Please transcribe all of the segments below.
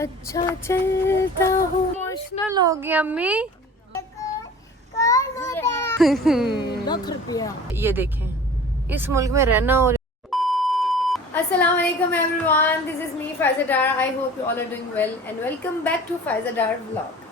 अच्छा चलता हूँ। इमोशनल हो गई अम्मी। ये देखें, इस मुल्क में रहना और अस्सलाम वालेकुम everyone, this is me Faiza Dar. I hope you all are doing well and welcome back to Faiza Dar vlog.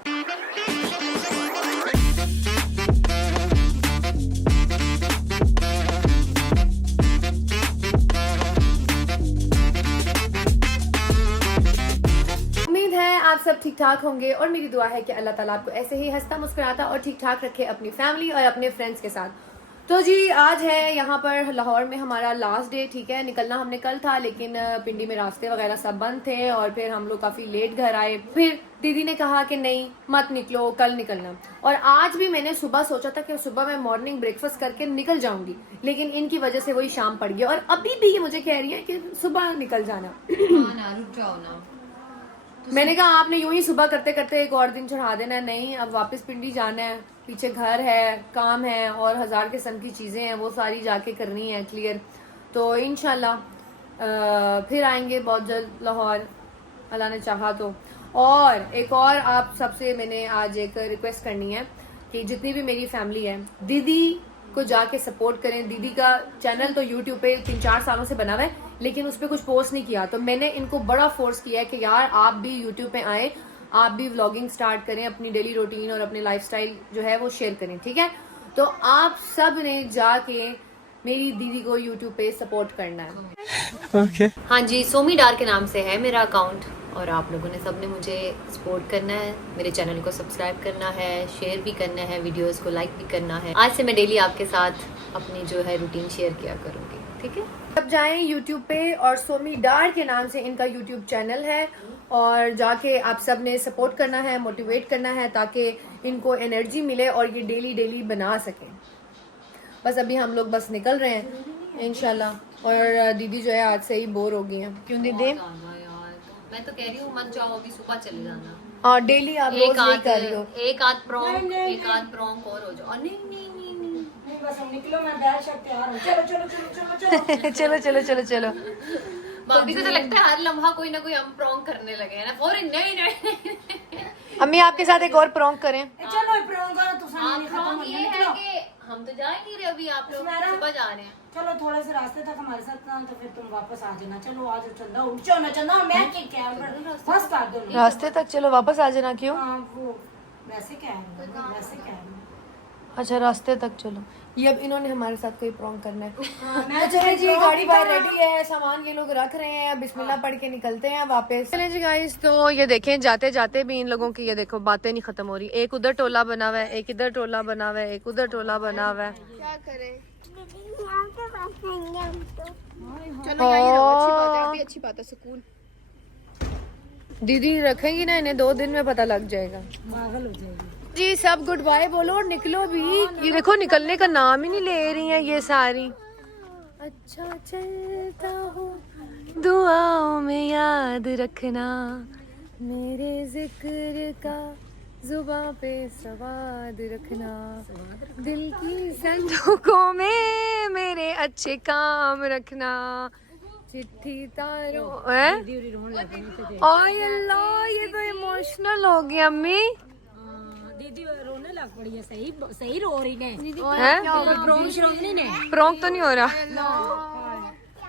उम्मीद है आप सब ठीक ठाक होंगे और मेरी दुआ है कि अल्लाह ताला आपको ऐसे ही हंसता मुस्कुराता और ठीक ठाक रखे अपनी फैमिली और अपने फ्रेंड्स के साथ। तो जी आज है यहाँ पर लाहौर में हमारा लास्ट डे। ठीक है, निकलना हमने कल था लेकिन पिंडी में रास्ते वगैरह सब बंद थे और फिर हम लोग काफी लेट घर आए। फिर दीदी ने कहा कि नहीं मत निकलो, कल निकलना। और आज भी मैंने सुबह सोचा था कि सुबह मैं मॉर्निंग ब्रेकफास्ट करके निकल जाऊंगी, लेकिन इनकी वजह से वही शाम पड़ गई और अभी भी ये मुझे कह रही है कि सुबह निकल जाना। रुक जाओ ना। मैंने कहा आपने यूं ही सुबह करते करते एक और दिन चढ़ा देना। नहीं, अब वापस पिंडी जाना है, पीछे घर है, काम है और 1000 किस्म की चीजें हैं, वो सारी जाके करनी है क्लियर। तो इंशाल्लाह फिर आएंगे बहुत जल्द लाहौर, अल्लाह ने चाहा तो। और एक और आप सबसे मैंने आज एक रिक्वेस्ट करनी है कि जितनी भी मेरी फैमिली है, दीदी को जाके सपोर्ट करें। दीदी का चैनल तो यूट्यूब पे 3-4 सालों से बना हुआ है लेकिन उस पर कुछ पोस्ट नहीं किया। तो मैंने इनको बड़ा फोर्स किया है कि यार आप भी यूट्यूब पे आए, आप भी व्लॉगिंग स्टार्ट करें, अपनी डेली रूटीन और अपने लाइफस्टाइल जो है वो शेयर करें। ठीक है, तो आप सब ने जाके मेरी दीदी को यूट्यूब पे सपोर्ट करना है। okay. हाँ जी, सोमी डार के नाम से है मेरा अकाउंट और आप लोगों ने सबने मुझे सपोर्ट करना है, मेरे चैनल को सब्सक्राइब करना है, शेयर भी करना है, वीडियोस को लाइक भी करना है। आज से मैं डेली आपके साथ अपनी जो है रूटीन शेयर किया करूँगी। ठीक है, अब जाएं यूट्यूब पे और सोमी डार के नाम से इनका यूट्यूब चैनल है और जाके आप सब ने सपोर्ट करना है, मोटिवेट करना है ताकि इनको एनर्जी मिले और ये डेली डेली बना सकें। बस अभी हम लोग बस निकल रहे हैं इंशाल्लाह। और दीदी जो है आज से ही बोर हो गई हैं। क्यों दीदी? मैं तो कह रही हूँ मत जाओ, अभी सुबह चले जाना। और डेली आप रोज नहीं कर रही हो। एक आध प्रॉन्क और हो जाओ। नहीं नहीं नहीं नहीं, बस हम निकलो, मैं बैग शर्ट तैयार हूं। चलो चलो चलो चलो चलो चलो चलो चलो चलो। भाभी को तो लगता है हर लम्हा कोई ना कोई हम प्रॉन्क करने लगे हैं ना। फौरन नहीं नहीं अम्मी आपके साथ एक और प्रॉन्क करें। चलो प्रॉन्क करो तो हाँ, प्रॉन्क ये है कि हम तो जा नहीं रहे, अभी आप लोग सुबह जा रहे हैं। चलो थोड़े से रास्ते तक हमारे साथ ना, तो फिर तुम वापस आ जाना। चलो आ जाओ, चंदा उठो ना, चंदा मैं क्या फर्स्ट आ दो रास्ते तक चलो, वापस आ जाना। क्यों? हां वो वैसे क्या है, वैसे क्या है। अच्छा रास्ते तक चलो। ये अब इन्होंने हमारे साथ कोई प्रॉन्क करना है। चले जी, गाड़ी बाहर रेडी है, सामान ये लोग रख रहे हैं, बिस्मिल्लाह पढ़ के निकलते हैं वापस। चले जी गाइस, तो ये देखें जाते जाते भी इन लोगों की ये देखो बातें नहीं खत्म हो रही। एक उधर टोला बना हुआ है, एक इधर टोला बना हुआ है, एक उधर टोला बना हुआ है। क्या करें? चलो यहीं रहो, अच्छी बात है, अभी अच्छी बात है, सुकून। दीदी रखेंगी ना इन्हें, 2 दिन में पता लग जाएगा, पागल हो जाएगी। जी सब गुड बाय बोलो और निकलो भी। ये देखो निकलने का नाम ही नहीं ले रही हैं ये सारी। अच्छा चलता हूँ, दुआओं में याद रखना, मेरे जिक्र का जुबां पे सवाद रखना, दिल की संदूकों में मेरे अच्छे काम रखना, चिट्ठी तारों अल्लाह ये तो इमोशनल हो गई अम्मी। दीदी रोने लग पड़ी है। सही सही रो रही ने। प्रॉन्क तो नहीं हो रहा।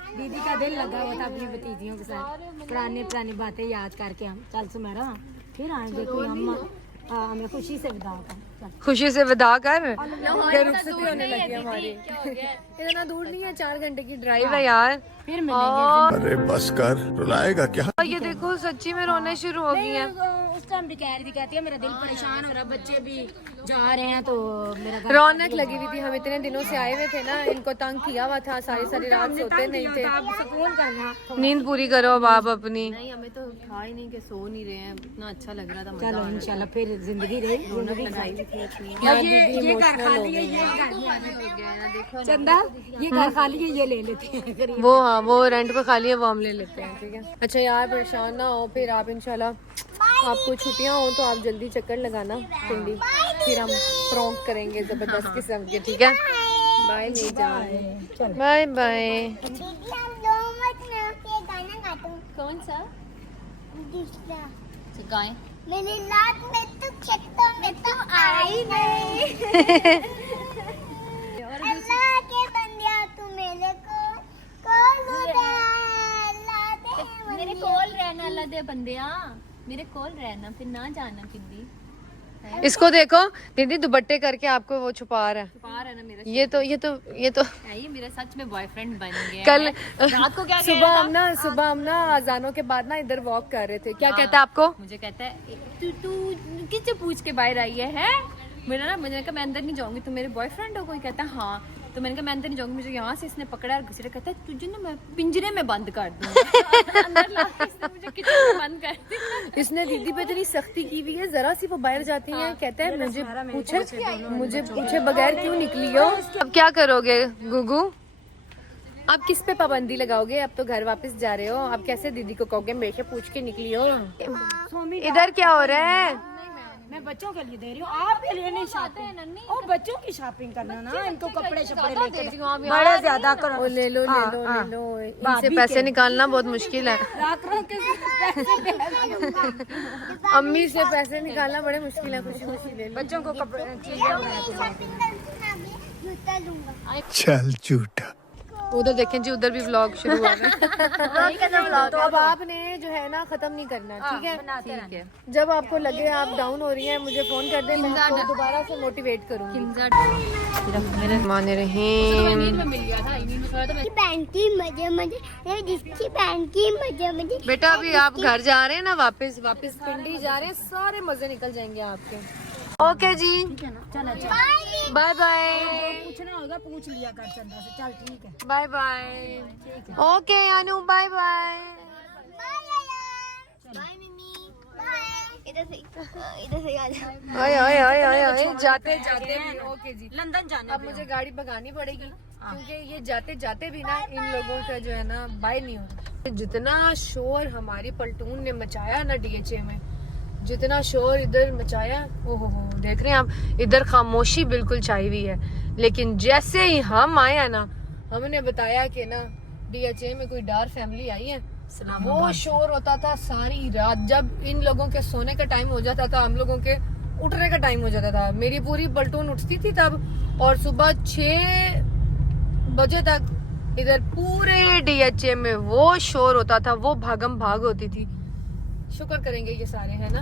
दीदी का दिल लगा हुआ था अपनी भतीजियों के साथ, पुरानी बातें याद करके। हम चल सुमेरा फिर आएंगे कोई, हम हमें खुशी से विदा कर, खुशी से विदा कर। रुखसती होने लगी हमारी। इतना दूर नहीं है, 4 घंटे की ड्राइव है यार। फिर मिलेंगे। अरे बस कर, रुलाएगा क्या? ये देखो सच्ची में रोने शुरू हो गई है। उस टाइम भी कह रही थी, कहती है मेरा दिल परेशान हो रहा, बच्चे भी जा रहे हैं तो मेरा घर रौनक लगी हुई थी। हम इतने दिनों से आए हुए थे ना, इनको तंग किया हुआ था, सारी रात सोते नहीं थे। सुकून करना। नींद पूरी करो अब आप अपनी। नहीं, हमें तो था ही नहीं कि सो नहीं रहे हैं, इतना अच्छा लग रहा था। चलो इंशाल्लाह फिर जिंदगी रही। रौनक लगाई हुई थी अपनी। ये घर खाली है, ये घर चंदा ये घर खाली है, ये ले लेते हैं। वो हाँ वो रेंट पे खाली है, वो हम ले लेते हैं। ठीक है, अच्छा यार परेशान ना हो। फिर आप इंशाल्लाह आपको छुट्टियां हो तो आप जल्दी चक्कर लगाना पिंडी, फिर हम प्रॉन्क करेंगे जबरदस्त किस्म के। ठीक है, बाय नहीं जाए, बाय बाय। कौन सा? सिखाएं। मेरी लात में तो खेतों में तो आई नहीं। अल्लाह के बंदिया तू मेरे को मेरे कोल रहना अल्लाह दे बंदिया, मेरे कोल रहना, फिर ना जाना पिंडी। इसको देखो दीदी दुपट्टे करके आपको वो छुपा रहा है। छुपा रहा है ना मेरा। ये तो ये मेरा सच में बॉयफ्रेंड बन गया कल है। रात को क्या सुबह हम ना अजानों के बाद ना इधर वॉक कर रहे थे। क्या कहता है आपको? मुझे कहता है तू किससे पूछ के बाहर आई है? मुझे कहा मैं अंदर नहीं जाऊंगी, तुम मेरे बॉयफ्रेंड हो? कोई कहता है हाँ, तो मैंने कहा मैं अंदर नहीं जाऊंगी, मुझे यहाँ से इसने पकड़ा और घसीटा, कहता है तुझे ना मैं पिंजरे में बंद कर दूंगा। अंदर लाके इसने मुझे किचन में बंद कर दिया। इसने दीदी पे इतनी सख्ती की हुई है, जरा सी वो बाहर जाती है कहता है मुझे पूछे बगैर क्यों निकली हो? अब क्या करोगे गुगू? आप किस पे पाबंदी लगाओगे? अब तो घर वापस जा रहे हो, आप कैसे दीदी को कहोगे मेरे से पूछ के निकली हो? इधर क्या हो रहा है? मैं बच्चों के लिए दे रही हूँ, आपके लिए नहीं शॉपिंग। ओ बच्चों की शॉपिंग करना ना, इनको कपड़े शपड़े लेके बड़े ज्यादा करो। ओ, ले लो इनसे पैसे निकालना बहुत मुश्किल है। अम्मी से पैसे निकालना बड़े मुश्किल है। खुशी खुशी ले लो। बच्चों को कपड़े जूता लूंगा। चल झूठा। उधर देखें जी, उधर भी व्लॉग शुरू हुआ है। तो अब आपने जो है ना खत्म नहीं करना, ठीक है? ठीक है। जब आपको लगे आप डाउन हो रही हैं मुझे फोन कर दें, मैं आपको दोबारा से मोटिवेट करूंगी। माने रहीम। जिसकी बहन की मजे मजे, जिसकी बहन की मजे मजे। बेटा अभी आप घर जा रहे हैं ना, वापस पिंडी जा रहे हैं, सारे मजे निकल जाएंगे आपके। ओके जी, चलो बाय बाय। पूछना होगा पूछ लिया कर चंदा से। चल ठीक है, bye bye. Okay Anu, bye bye. Bye mummy, bye. इधर से आ जा। ओए जाते भी ओके जी। लंदन जाना। अब मुझे गाड़ी भगानी पड़ेगी क्योंकि ये जाते जाते भी ना इन लोगों का जो है ना बाय नहीं होता। जितना शोर हमारी पलटून ने मचाया ना DHA में, जितना शोर इधर मचाया, ओहो देख रहे हैं आप, इधर खामोशी बिल्कुल छाई हुई है। लेकिन जैसे ही हम आए ना, हमने बताया कि ना DHA में कोई डार फैमिली आई है, वो शोर होता था सारी रात। जब इन लोगों के सोने का टाइम हो जाता था, हम लोगों के उठने का टाइम हो जाता था, मेरी पूरी पलटून उठती थी तब, और सुबह 6 बजे तक इधर पूरे DHA में वो शोर होता था, वो भागम भाग होती थी। शुक्र करेंगे ये सारे, है ना?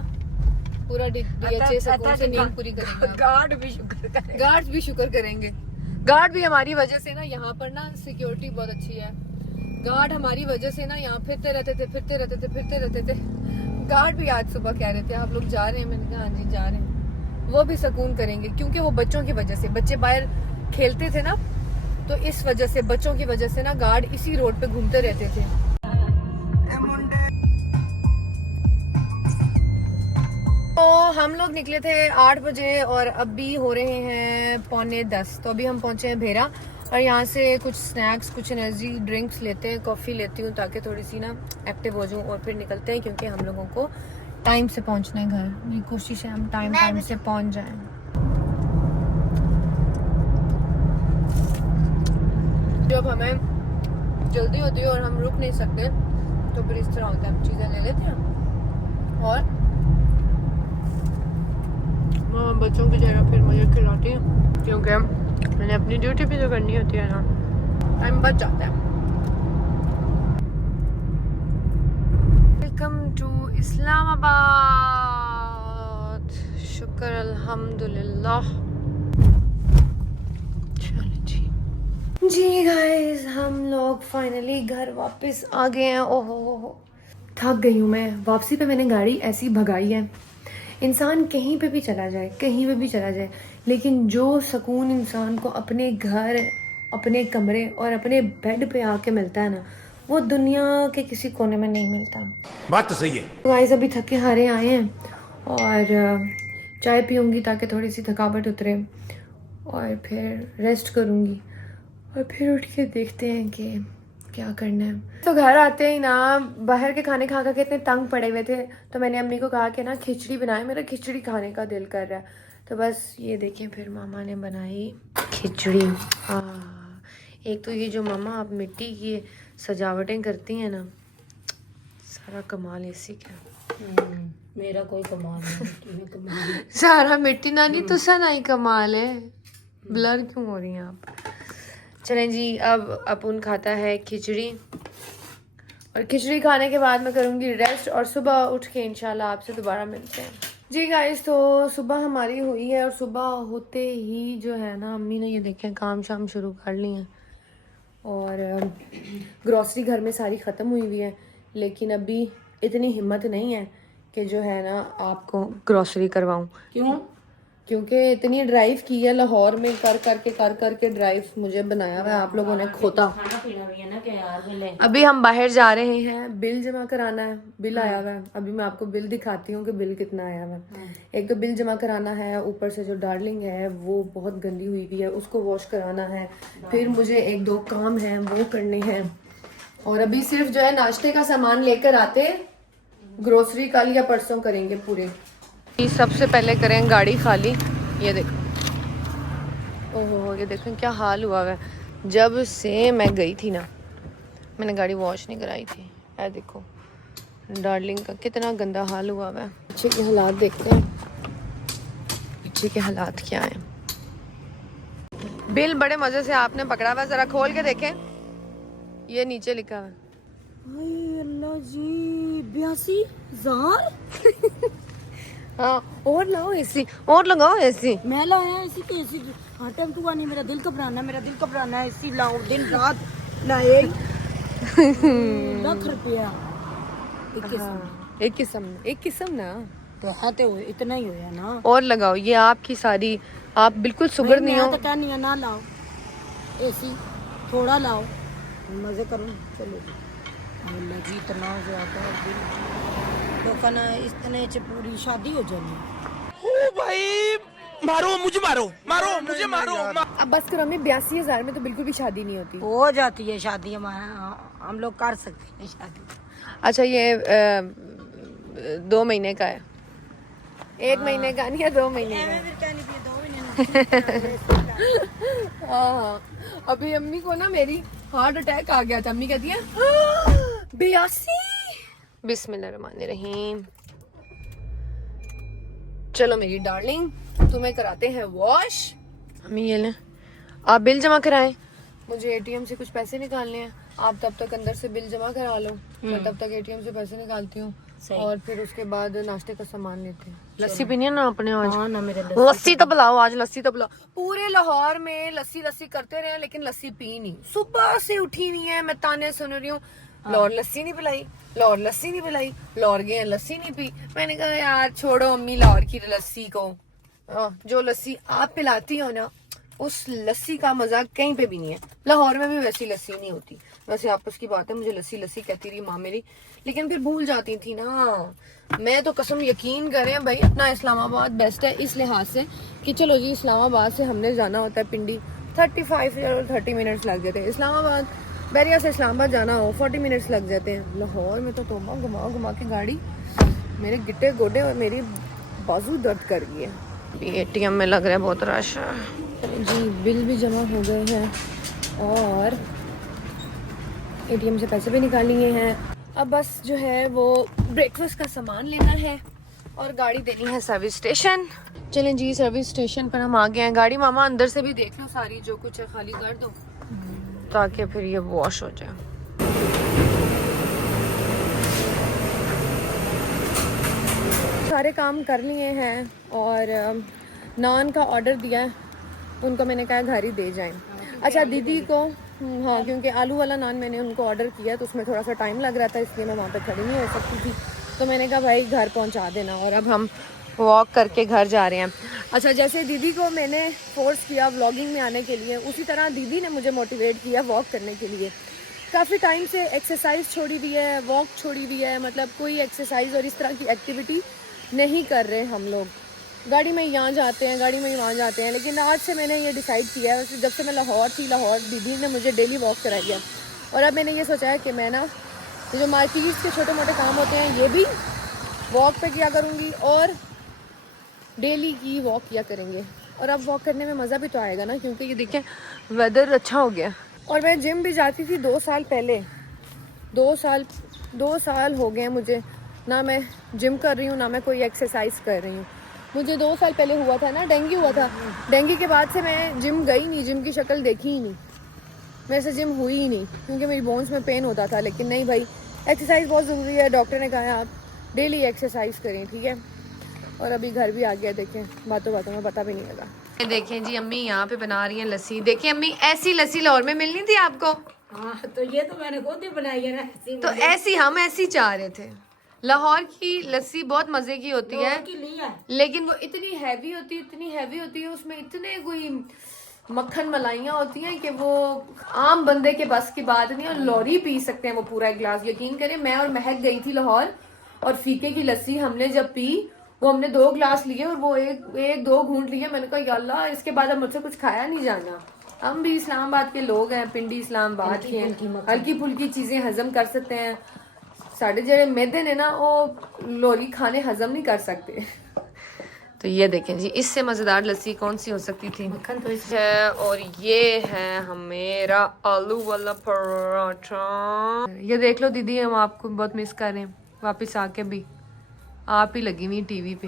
पूरा DHA से नींद पूरी करेंगे। गार्ड भी शुक्र करें। गार्ड भी शुक्र करेंगे। गार्ड भी हमारी वजह से ना यहाँ पर ना सिक्योरिटी बहुत अच्छी है। गार्ड हमारी वजह से ना यहाँ फिरते रहते थे। गार्ड भी आज सुबह कह रहे थे आप लोग जा रहे हैं, मैंने कहा हाँ जी जा रहे हैं। वो भी सुकून करेंगे क्योंकि वो बच्चों की वजह से, बच्चे बाहर खेलते थे ना, तो इस वजह से, बच्चों की वजह से ना गार्ड इसी रोड पे घूमते रहते थे। तो हम लोग निकले थे 8 बजे और अभी हो रहे हैं 9:45। तो अभी हम पहुंचे हैं भेरा और यहाँ से कुछ स्नैक्स, कुछ एनर्जी ड्रिंक्स लेते हैं, कॉफ़ी लेती हूँ ताकि थोड़ी सी ना एक्टिव हो जाऊँ, और फिर निकलते हैं क्योंकि हम लोगों को टाइम से पहुंचना है घर। मेरी कोशिश है हम टाइम से पहुंच जाएं। जब हमें जल्दी होती है और हम रुक नहीं सकते तो फिर इस तरह होता है, हम चीज़ें ले लेते हैं और बच्चों की जगह फिर मुझे खिलाती हूँ क्योंकि मैंने अपनी ड्यूटी भी तो करनी होती है ना, टाइम बच जाता है। Welcome to Islamabad. शुक्र अल्हम्दुलिल्लाह। चलो जी गाइस, हम लोग फाइनली घर वापस आ गए हैं। ओहो थक गई हूँ मैं। वापसी पे मैंने गाड़ी ऐसी भगाई है, इंसान कहीं पे भी चला जाए, लेकिन जो सुकून इंसान को अपने घर, अपने कमरे और अपने बेड पे आके मिलता है ना, वो दुनिया के किसी कोने में नहीं मिलता। बात तो सही है। गाइस अभी थके हारे आए हैं और चाय पीऊँगी ताकि थोड़ी सी थकावट उतरे, और फिर रेस्ट करूँगी और फिर उठ के देखते हैं कि क्या करना है। तो घर आते ही ना बाहर के खाने खा के इतने तंग पड़े हुए थे, तो मैंने अम्मी को कहा कि ना खिचड़ी बनाए, मेरा खिचड़ी खाने का दिल कर रहा है। तो बस ये देखें, फिर मामा ने बनाई खिचड़ी। एक तो ये जो मामा आप मिट्टी की सजावटें करती हैं ना, सारा कमाल इसी का। मेरा कोई कमाल नहीं, कमाल सारा मिट्टी नानी तुसा ना ही कमाल है। ब्लर क्यों हो रही हैं आप? चलें जी, अब अपुन खाता है खिचड़ी, और खिचड़ी खाने के बाद मैं करूँगी रेस्ट, और सुबह उठ के इंशाल्लाह आपसे दोबारा मिलते हैं। जी गाइस, तो सुबह हमारी हुई है, और सुबह होते ही जो है ना अम्मी ने ये देखें काम शाम शुरू कर ली हैं, और ग्रॉसरी घर में सारी ख़त्म हुई हुई है, लेकिन अभी इतनी हिम्मत नहीं है कि जो है ना आपको ग्रॉसरी करवाऊँ। क्यों? क्योंकि इतनी ड्राइव की है लाहौर में, कर करके ड्राइव मुझे बनाया हुआ है आप लोगों ने खोता। खाना पीना भी है ना कि यार बोले। अभी हम बाहर जा रहे हैं, बिल जमा कराना है, बिल आया हुआ है। अभी मैं आपको बिल दिखाती हूँ कि बिल कितना आया हुआ है। एक तो बिल जमा कराना है, ऊपर से जो डार्लिंग है वो बहुत गंदी हुई हुई है, उसको वॉश कराना है, फिर मुझे 1-2 काम है वो करने हैं, और अभी सिर्फ जो है नाश्ते का सामान लेकर आते, ग्रोसरी कल या परसों करेंगे पूरे। सबसे पहले करें गाड़ी खाली। ये देखो, ओहो ये देखें क्या हाल हुआ है। जब से मैं गई थी ना, मैंने गाड़ी वॉश नहीं कराई थी। ये देखो डार्लिंग का कितना गंदा हाल हुआ है। पीछे के हालात देखते हैं, पीछे के हालात क्या हैं। बिल बड़े मजे से आपने पकड़ा हुआ, जरा खोल के देखें, ये नीचे लिखा हुआ है। अल्लाह जी, 82,000। हाँ, और लाओ एसी, और लगाओ एसी। मैं लाया एसी के एसी हर टाइम तू नहीं, मेरा दिल घबराना है, एसी लाओ दिन रात लाए। लाख रुपया एक किस्म ना तो है, तो इतना ही होया ना। और लगाओ, ये आपकी सारी, आप बिल्कुल सुगर नहीं हो। मैं तो कहनी है ना लाओ एसी, थोड़ा लाओ, मजे करो। चलो अल्लाह जी, इतना ज्यादा बिल लोगों ने इतने च पूरी शादी हो जानी। ओ भाई, मारो मुझे, मारो। अब बस करो, हमें 82,000 में तो बिल्कुल भी शादी नहीं होती। हो जाती है शादी, हम लोग कर सकते हैं शादी। अच्छा, ये 2 महीने का है, 1 महीने का नहीं है, 2 महीने का है। हाँ, अभी अम्मी को ना मेरी हार्ट अटैक आ गया था। अम्मी कहती है 82। बिस्मिल्लाहिर्रहमानिर्रहीम। चलो मेरी डार्लिंग, तुम्हें कराते हैं वॉश। अम्मी ये लें, आप बिल जमा कराएं, मुझे एटीएम से कुछ पैसे निकालने हैं। आप तब तक अंदर से बिल जमा करा लो, मैं तब तक एटीएम से पैसे निकालती हूँ, और फिर उसके बाद नाश्ते का सामान लेते हैं। लस्सी पीनी है ना आपने आज? हाँ ना, मेरे लस्सी तो बुलाओ, आज लस्सी तो बुलाओ। पूरे लाहौर में लस्सी करते रहे, लेकिन लस्सी पी नहीं। सुबह से उठी नहीं है, मैं ताने सुन रही हूँ, लाहौर लस्सी नहीं पिलाई, लाहौर लस्सी नहीं पिलाई, लाहौर गए लस्सी नहीं पी। मैंने कहा यार छोड़ो अम्मी लाहौर की लस्सी को, जो लस्सी आप पिलाती हो ना, उस लस्सी का मजा कहीं पे भी नहीं है। लाहौर में भी वैसी लस्सी नहीं होती। वैसे आपस की बात है, मुझे लस्सी कहती रही माँ मेरी, लेकिन फिर भूल जाती थी ना। मैं तो कसम यकीन करें भाई, अपना इस्लामाबाद बेस्ट है इस लिहाज से कि चलो जी, इस्लामाबाद से हमने जाना होता है पिंडी, 30 मिनट्स लग जाते हैं। इस्लामाबाद बैरिया से इस्लामाबाद जाना हो 40 मिनट्स लग जाते हैं। लाहौर में तो तोबा घुमा के गाड़ी, मेरे गिट्टे गोडे और मेरी बाजू दर्द कर गई है। एटीएम में लग रहा है बहुत रश जी। बिल भी जमा हो गए हैं, और एटीएम से पैसे भी निकाल लिए हैं। अब बस जो है वो ब्रेकफास्ट का सामान लेना है, और गाड़ी देनी है सर्विस स्टेशन। चलें जी, सर्विस स्टेशन पर हम आ गए हैं। गाड़ी मामा अंदर से भी देख लो, सारी जो कुछ है खाली कर दो, ताकि फिर ये वॉश हो जाए। सारे काम कर लिए हैं, और नान का ऑर्डर दिया है, उनको मैंने कहा घर ही दे जाएं। अच्छा दीदी को, हाँ, क्योंकि आलू वाला नान मैंने उनको ऑर्डर किया तो उसमें थोड़ा सा टाइम लग रहा था, इसलिए मैं वहाँ पे खड़ी नहीं हो सकती थी, तो मैंने कहा भाई घर पहुँचा देना। और अब हम वॉक करके घर जा रहे हैं। अच्छा, जैसे दीदी को मैंने फोर्स किया व्लॉगिंग में आने के लिए, उसी तरह दीदी ने मुझे मोटिवेट किया वॉक करने के लिए। काफ़ी टाइम से एक्सरसाइज छोड़ी हुई है, वॉक छोड़ी हुई है, मतलब कोई एक्सरसाइज और इस तरह की एक्टिविटी नहीं कर रहे हम लोग। गाड़ी में यहाँ जाते हैं, गाड़ी में वहाँ जाते हैं, लेकिन आज से मैंने ये डिसाइड किया है, जब से मैं लाहौर थी, लाहौर दीदी ने मुझे डेली वॉक कराई, और अब मैंने ये सोचा है कि मैं ना जो मार्केट्स के छोटे मोटे काम होते हैं ये भी वॉक पे किया करूँगी, और डेली की वॉक किया करेंगे। और अब वॉक करने में मज़ा भी तो आएगा ना, क्योंकि ये देखें वेदर अच्छा हो गया। और मैं जिम भी जाती थी 2 साल पहले, 2 साल हो गए मुझे ना मैं जिम कर रही हूँ, ना मैं कोई एक्सरसाइज कर रही हूँ। मुझे 2 साल पहले हुआ था ना डेंगू हुआ था, डेंगू के बाद से मैं जिम गई नहीं, जिम की शक्ल देखी ही नहीं, मेरे से जिम हुई ही नहीं क्योंकि मेरी बोन्स में पेन होता था। लेकिन नहीं भाई, एक्सरसाइज बहुत ज़रूरी है, डॉक्टर ने कहा है आप डेली एक्सरसाज करें, ठीक है। और अभी घर भी आ गया, देखें बातों बातों में पता भी नहीं लगा। देखें जी अम्मी यहाँ पे बना रही हैं लस्सी। देखिए अम्मी, ऐसी लस्सी लाहौर में मिलनी थी आपको, हाँ तो ये तो मैंने खुद ही बनाई है ना, ऐसी तो ऐसी हम ऐसी चाह रहे थे। लाहौर की लस्सी बहुत मज़े की होती है, की लिया लेकिन वो इतनी हैवी होती है, इतनी हैवी होती है, उसमें इतने कोई मक्खन मलाइयाँ होती हैं कि वो आम बंदे के बस की बात नहीं। और लाहौरी पी सकते हैं वो पूरा एक गिलास। यकीन करें, मैं और महक गई थी लाहौर और फीके की लस्सी हमने जब पी, वो हमने 2 गिलास लिए और वो एक 2 घूंट लिए। मैंने कहा या अल्लाह, इसके बाद अब मुझसे कुछ खाया नहीं जाना। हम भी इस्लामाबाद के लोग हैं, पिंडी इस्लामाबाद के हैं, हल्की फुल्की चीजें हजम कर सकते हैं। साढ़े जड़े मैदे ने ना वो लोरी खाने हजम नहीं कर सकते। तो ये देखें जी, इससे मजेदार लस्सी कौन सी हो सकती थी। मक्खन तो इस है। और ये है हमेरा आलू वाला पराठा। ये देख लो दीदी, हम आपको बहुत मिस कर रहे हैं। वापस आके भी आप ही लगी हुई टीवी पे।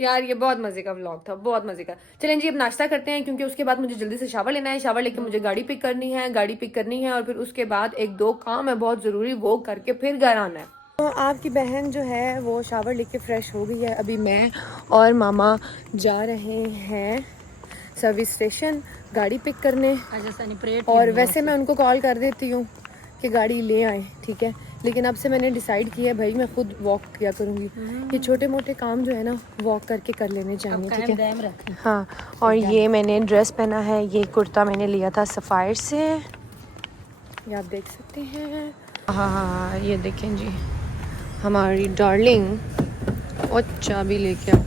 यार ये बहुत मजे का व्लॉग था, बहुत मजे का। चलें जी अब नाश्ता करते हैं, क्योंकि उसके बाद मुझे जल्दी से शावर लेना है। शावर लेके मुझे गाड़ी पिक करनी है और फिर उसके बाद 1-2 काम है बहुत जरूरी, वो करके फिर घर आना है। तो आपकी बहन जो है वो शावर लेके फ्रेश हो गई है। अभी मैं और मामा जा रहे हैं सर्विस स्टेशन गाड़ी पिक करने। और वैसे मैं उनको कॉल कर देती हूँ कि गाड़ी ले आए, ठीक है। लेकिन अब से मैंने डिसाइड किया है भाई, मैं खुद वॉक किया करूँगी। ये छोटे मोटे काम जो है ना वॉक करके कर लेने चाहिए, ठीक है। हाँ, और ये मैंने ड्रेस पहना है, ये कुर्ता मैंने लिया था सफ़ायर से, ये आप देख सकते हैं। हाँ, ये देखें जी हमारी डार्लिंग। और चाबी लेके आओ।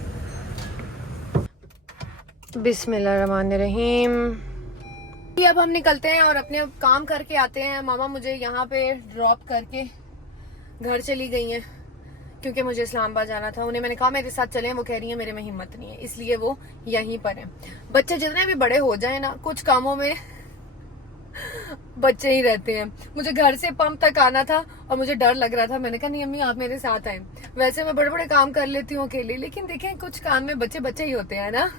बिस्मिल्लाहिर्रहमानिर्रहीम। अब हम निकलते हैं और अपने काम करके आते हैं। मामा मुझे यहाँ पे ड्रॉप करके घर चली गई हैं, क्योंकि मुझे इस्लामाबाद जाना था। उन्हें मैंने कहा मेरे साथ चलें, वो कह रही है मेरे में हिम्मत नहीं है, इसलिए वो यहीं पर हैं। बच्चे जितने भी बड़े हो जाए ना, कुछ कामों में बच्चे ही रहते हैं। मुझे घर से पंप तक आना था और मुझे डर लग रहा था। मैंने कहा नहीं अम्मी आप मेरे साथ आए। वैसे मैं बड़े बड़े काम कर लेती हूँ अकेले, लेकिन देखें कुछ काम में बच्चे बच्चे ही होते हैं ना।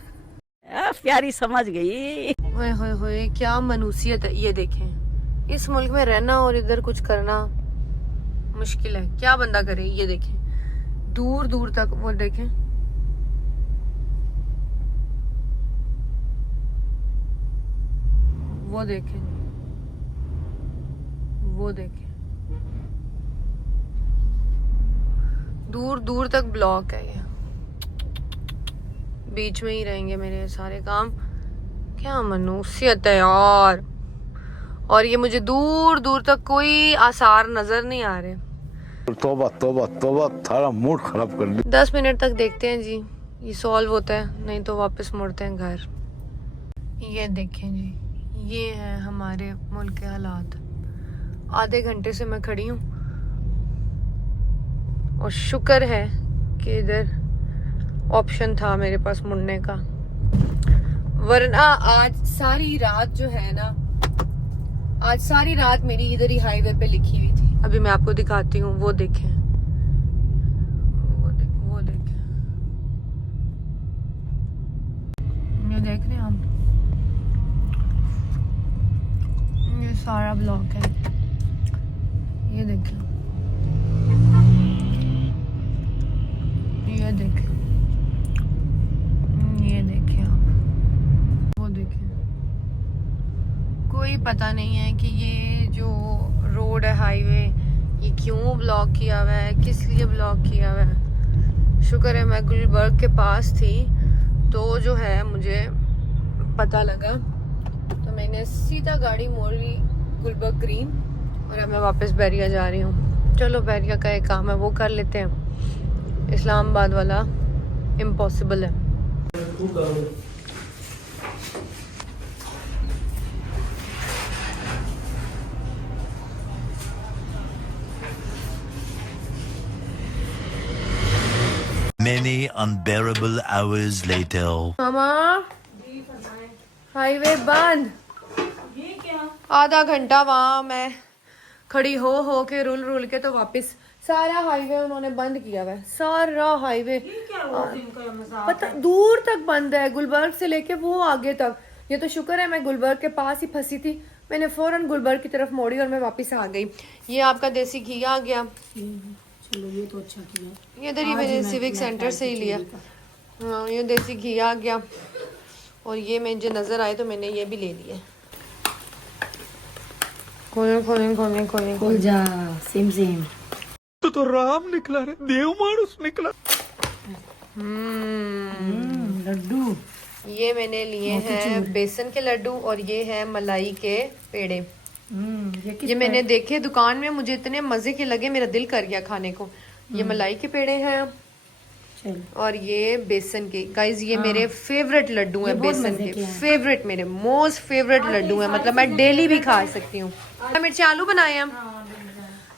प्यारी समझ गई। होए होए होए, क्या मनुसियत है। ये देखें, इस मुल्क में रहना और इधर कुछ करना मुश्किल है, क्या बंदा करे। ये देखें दूर दूर तक, वो देखें वो देखें वो देखें, दूर दूर तक ब्लॉक है। ये बीच में ही रहेंगे मेरे सारे काम। क्या मनुसियत है यार। और ये मुझे दूर दूर तक कोई आसार नजर नहीं आ रहे। तौबा तौबा तौबा, थारा मूड खराब कर दी। 10 मिनट तक देखते हैं जी ये सॉल्व होता है, नहीं तो वापस मुड़ते हैं घर। ये देखें जी, ये है हमारे मुल्क के हालात। आधे घंटे से मैं खड़ी हूँ और शुक्र है कि इधर ऑप्शन था मेरे पास मुड़ने का, वरना आज सारी रात जो है ना, आज सारी रात मेरी इधर ही हाईवे पे लिखी हुई थी। अभी मैं आपको दिखाती हूँ, वो देखें वो देखें, ये देख रहे हैं आप, ये सारा ब्लॉक है। ये देखें, ये देखें, ये देखें आप, वो देखें। कोई पता नहीं है कि ये जो रोड है, हाईवे, ये क्यों ब्लॉक किया हुआ है, किस लिए ब्लॉक किया हुआ है। शुक्र है मैं गुलबर्ग के पास थी, तो जो है मुझे पता लगा, तो मैंने सीधा गाड़ी मोड़ी गुलबर्ग ग्रीन, और अब मैं वापस बैरिया जा रही हूँ। चलो बैरिया का एक काम है वो कर लेते हैं, इस्लामाबाद वाला इम्पॉसिबल है। Many unbearable hours later. मामा हाईवे बंद। ये क्या आधा घंटा वहाँ मैं खड़ी हो के रुल के तो वापस सारा हाईवे उन्होंने बंद किया हुआ है, सारा हाईवे पता दूर तक बंद है, गुलबर्ग से लेके वो आगे तक। ये तो शुक्र है मैं गुलबर्ग के पास ही फंसी थी, मैंने फौरन गुलबर्ग की तरफ मोड़ी और मैं वापस आ गई। ये आपका देसी घी आ गया, चलो ये तो अच्छा किया। ये इधर ही मैंने सिविक सेंटर से ही लिया। हाँ ये देसी घी आ गया और ये मुझे नजर आए तो मैंने ये भी ले लिया। खोलें खोल जा सेम सेम। तो राम निकला रे, देव मानुस निकला। लड्डू ये मैंने लिए हैं बेसन के लड्डू और ये है मलाई के पेड़े। ये मैंने देखे दुकान में, मुझे इतने मजे के लगे मेरा दिल कर गया खाने को। ये मलाई के पेड़े हैं और ये बेसन के। गाइस ये मेरे फेवरेट लड्डू हैं, बेसन के फेवरेट, मेरे मोस्ट फेवरेट लड्डू हैं, मतलब मैं डेली भी खा सकती हूँ। मिर्ची आलू बनाए हैं।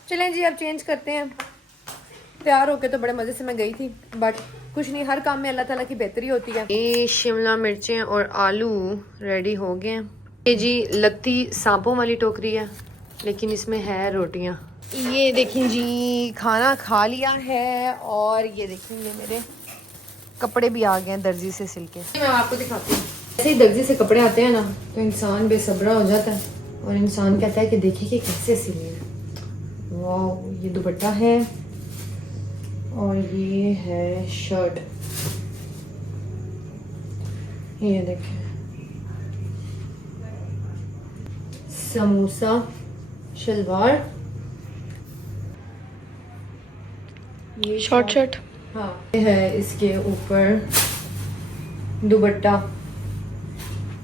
चलें जी अब चेंज करते हैं। तैयार होके तो बड़े मजे से मैं गई थी, बट कुछ नहीं, हर काम में अल्लाह ताला की बेहतरी होती है। ये शिमला मिर्चें और आलू रेडी हो गए हैं। ये जी लगती सांपों वाली टोकरी है लेकिन इसमें है रोटियां। ये देखें जी खाना खा लिया है और ये देखें ये मेरे कपड़े भी आ गए हैं दर्जी से सिल के। मैं आपको दिखाती हूँ। ऐसे ही दर्जी से कपड़े आते हैं ना तो इंसान बेसब्रा हो जाता है और इंसान कहता है कि देखिए कि कैसे सिले हैं। वाह ये दुपट्टा है और ये है शर्ट, ये देखें समोसा शलवार, ये शॉर्ट शर्ट। हाँ ये है इसके ऊपर दुपट्टा,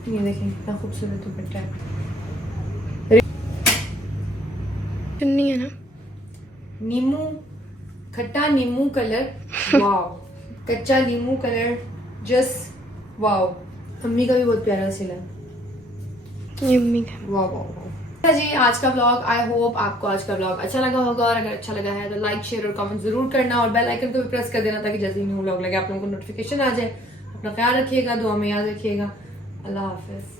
ये देखें कितना खूबसूरत दुपट्टा है। चुन्नी है ना नींबू, खट्टा नींबू कलर, वाव कच्चा नींबू कलर, जस्ट वाव। अम्मी का भी बहुत प्यारा सिला, ये अम्मी का, वाव वाव वाव। जी आज का ब्लॉग, आई होप आपको आज का ब्लॉग अच्छा लगा होगा और अगर अच्छा लगा है तो लाइक शेयर और कमेंट जरूर करना और बेल आइकन को भी प्रेस कर देना ताकि जैसे ही न्यू ब्लॉग लगे आप लोगों को नोटिफिकेशन आ जाए। अपना ख्याल रखिएगा, दुआ में याद रखिएगा। अल्लाह हाफिज।